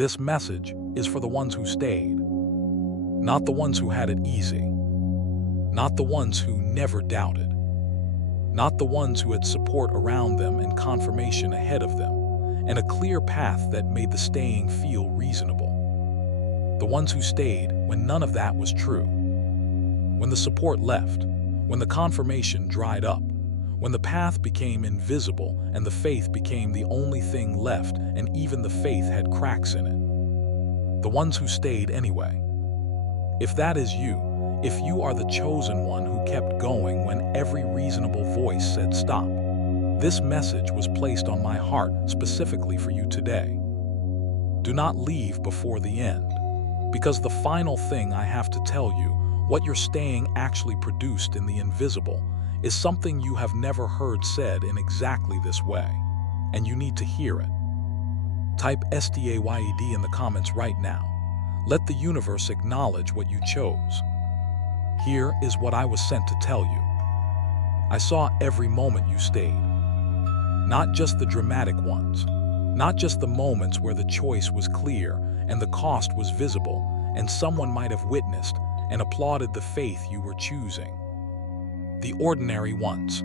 This message is for the ones who stayed, not the ones who had it easy, not the ones who never doubted, not the ones who had support around them and confirmation ahead of them, and a clear path that made the staying feel reasonable. The ones who stayed when none of that was true. When the support left, when the confirmation dried up, when the path became invisible and the faith became the only thing left, and even the faith had cracks in it. The ones who stayed anyway. If that is you, if you are the chosen one who kept going when every reasonable voice said stop, this message was placed on my heart specifically for you today. Do not leave before the end, because the final thing I have to tell you, what your staying actually produced in the invisible, is something you have never heard said in exactly this way, and you need to hear it. Type STAYED in the comments right now. Let the universe acknowledge what you chose. Here is what I was sent to tell you. I saw every moment you stayed. Not just the dramatic ones, not just the moments where the choice was clear and the cost was visible, and someone might have witnessed and applauded the faith you were choosing. The ordinary ones.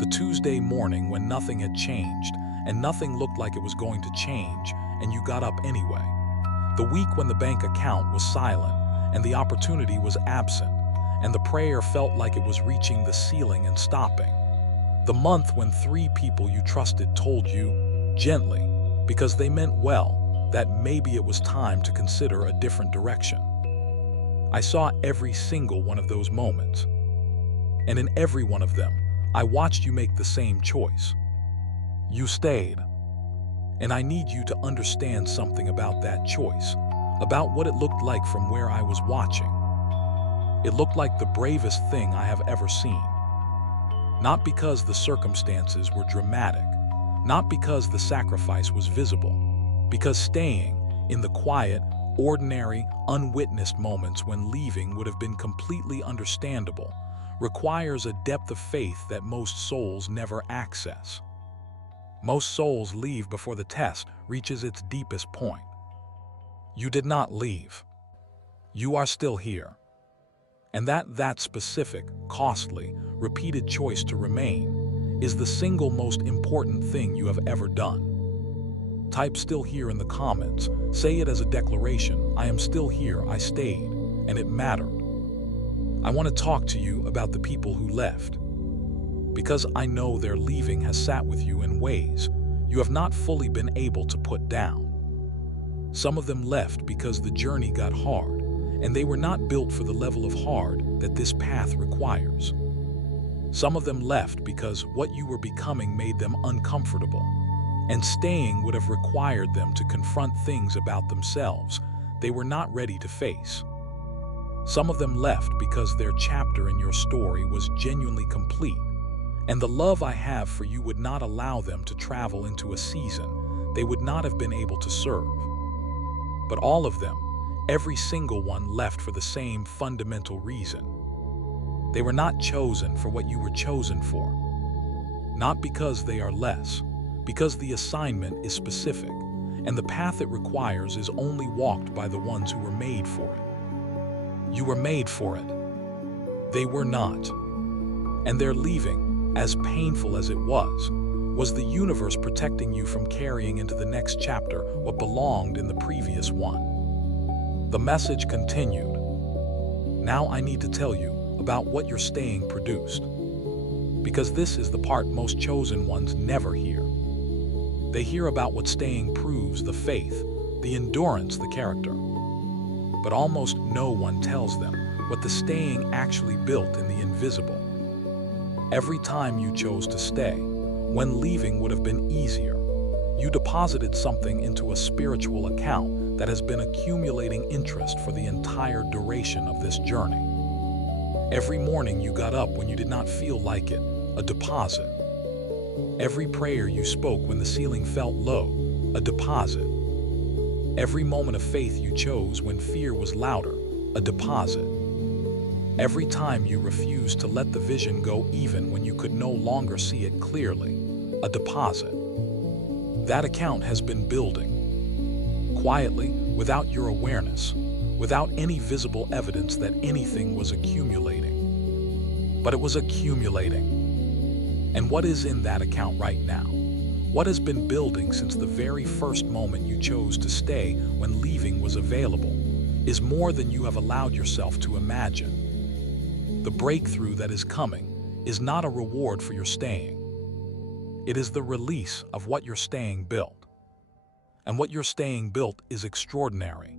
The Tuesday morning when nothing had changed and nothing looked like it was going to change, and you got up anyway. The week when the bank account was silent and the opportunity was absent, and the prayer felt like it was reaching the ceiling and stopping. The month when 3 people you trusted told you, gently, because they meant well, that maybe it was time to consider a different direction. I saw every single one of those moments. And in every one of them, I watched you make the same choice. You stayed. And I need you to understand something about that choice, about what it looked like from where I was watching. It looked like the bravest thing I have ever seen. Not because the circumstances were dramatic, not because the sacrifice was visible, because staying in the quiet, ordinary, unwitnessed moments when leaving would have been completely understandable, requires a depth of faith that most souls never access. Most souls leave before the test reaches its deepest point. You did not leave. You are still here. And that specific, costly, repeated choice to remain is the single most important thing you have ever done. Type "still here" in the comments. Say it as a declaration. I am still here, I stayed, and it mattered. I want to talk to you about the people who left, because I know their leaving has sat with you in ways you have not fully been able to put down. Some of them left because the journey got hard, and they were not built for the level of hard that this path requires. Some of them left because what you were becoming made them uncomfortable, and staying would have required them to confront things about themselves they were not ready to face. Some of them left because their chapter in your story was genuinely complete, and the love I have for you would not allow them to travel into a season they would not have been able to serve. But all of them, every single one, left for the same fundamental reason. They were not chosen for what you were chosen for. Not because they are less, because the assignment is specific, and the path it requires is only walked by the ones who were made for it. You were made for it. They were not. And their leaving, as painful as it was the universe protecting you from carrying into the next chapter what belonged in the previous one. The message continued. Now I need to tell you about what your staying produced, because this is the part most chosen ones never hear. They hear about what staying proves: the faith, the endurance, the character. But almost no one tells them what the staying actually built in the invisible. Every time you chose to stay, when leaving would have been easier, you deposited something into a spiritual account that has been accumulating interest for the entire duration of this journey. Every morning you got up when you did not feel like it, a deposit. Every prayer you spoke when the ceiling felt low, a deposit. Every moment of faith you chose when fear was louder, a deposit. Every time you refused to let the vision go even when you could no longer see it clearly, a deposit. That account has been building. quietly, without your awareness, without any visible evidence that anything was accumulating. But it was accumulating. And what is in that account right now? What has been building since the very first moment you chose to stay when leaving was available is more than you have allowed yourself to imagine. The breakthrough that is coming is not a reward for your staying. It is the release of what your staying built. And what your staying built is extraordinary.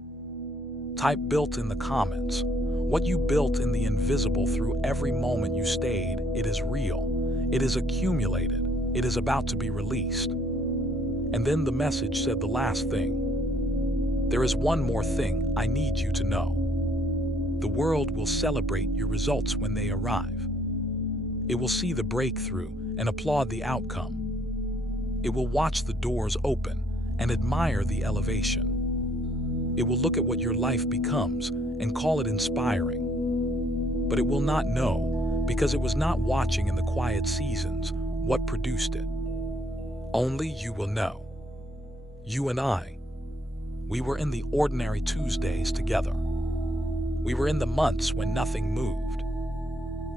Type built in the comments. What you built in the invisible through every moment you stayed, it is real. It is accumulated. It is about to be released. And then the message said the last thing. There is one more thing I need you to know. The world will celebrate your results when they arrive. It will see the breakthrough and applaud the outcome. It will watch the doors open and admire the elevation. It will look at what your life becomes and call it inspiring. But it will not know, because it was not watching in the quiet seasons, what produced it. Only you will know. You and I, we were in the ordinary Tuesdays together. We were in the months when nothing moved.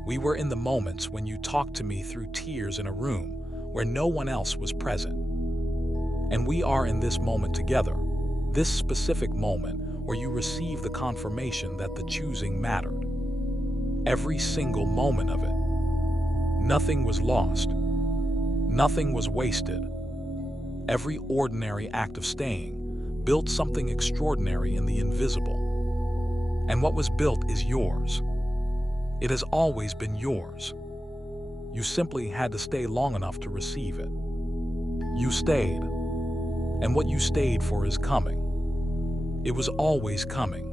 We were in the moments when you talked to me through tears in a room where no one else was present. And we are in this moment together, this specific moment where you receive the confirmation that the choosing mattered. Every single moment of it. Nothing was lost. Nothing was wasted. Every ordinary act of staying built something extraordinary in the invisible. And what was built is yours. It has always been yours. You simply had to stay long enough to receive it. You stayed. And what you stayed for is coming. It was always coming.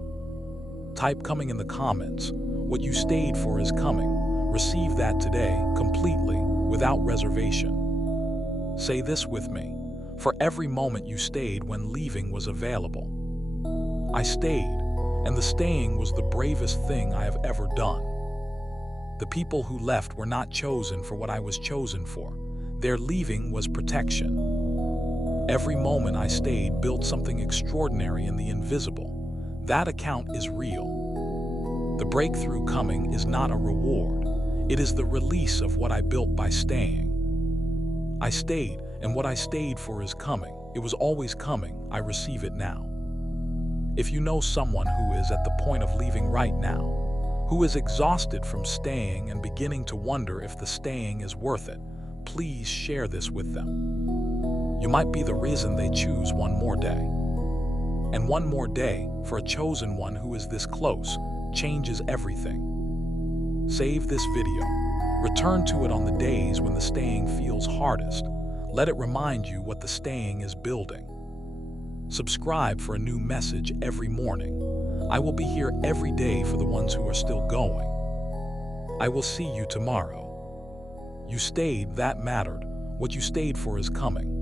Type coming in the comments. What you stayed for is coming. Receive that today, completely, without reservation. Say this with me. For every moment you stayed when leaving was available. I stayed, and the staying was the bravest thing I have ever done. The people who left were not chosen for what I was chosen for. Their leaving was protection. Every moment I stayed built something extraordinary in the invisible. That account is real. The breakthrough coming is not a reward. It is the release of what I built by staying. I stayed, and what I stayed for is coming. It was always coming. I receive it now. If you know someone who is at the point of leaving right now, who is exhausted from staying and beginning to wonder if the staying is worth it, please share this with them. You might be the reason they choose one more day. And one more day, for a chosen one who is this close, changes everything. Save this video. Return to it on the days when the staying feels hardest. Let it remind you what the staying is building. Subscribe for a new message every morning. I will be here every day for the ones who are still going. I will see you tomorrow. You stayed, that mattered. What you stayed for is coming.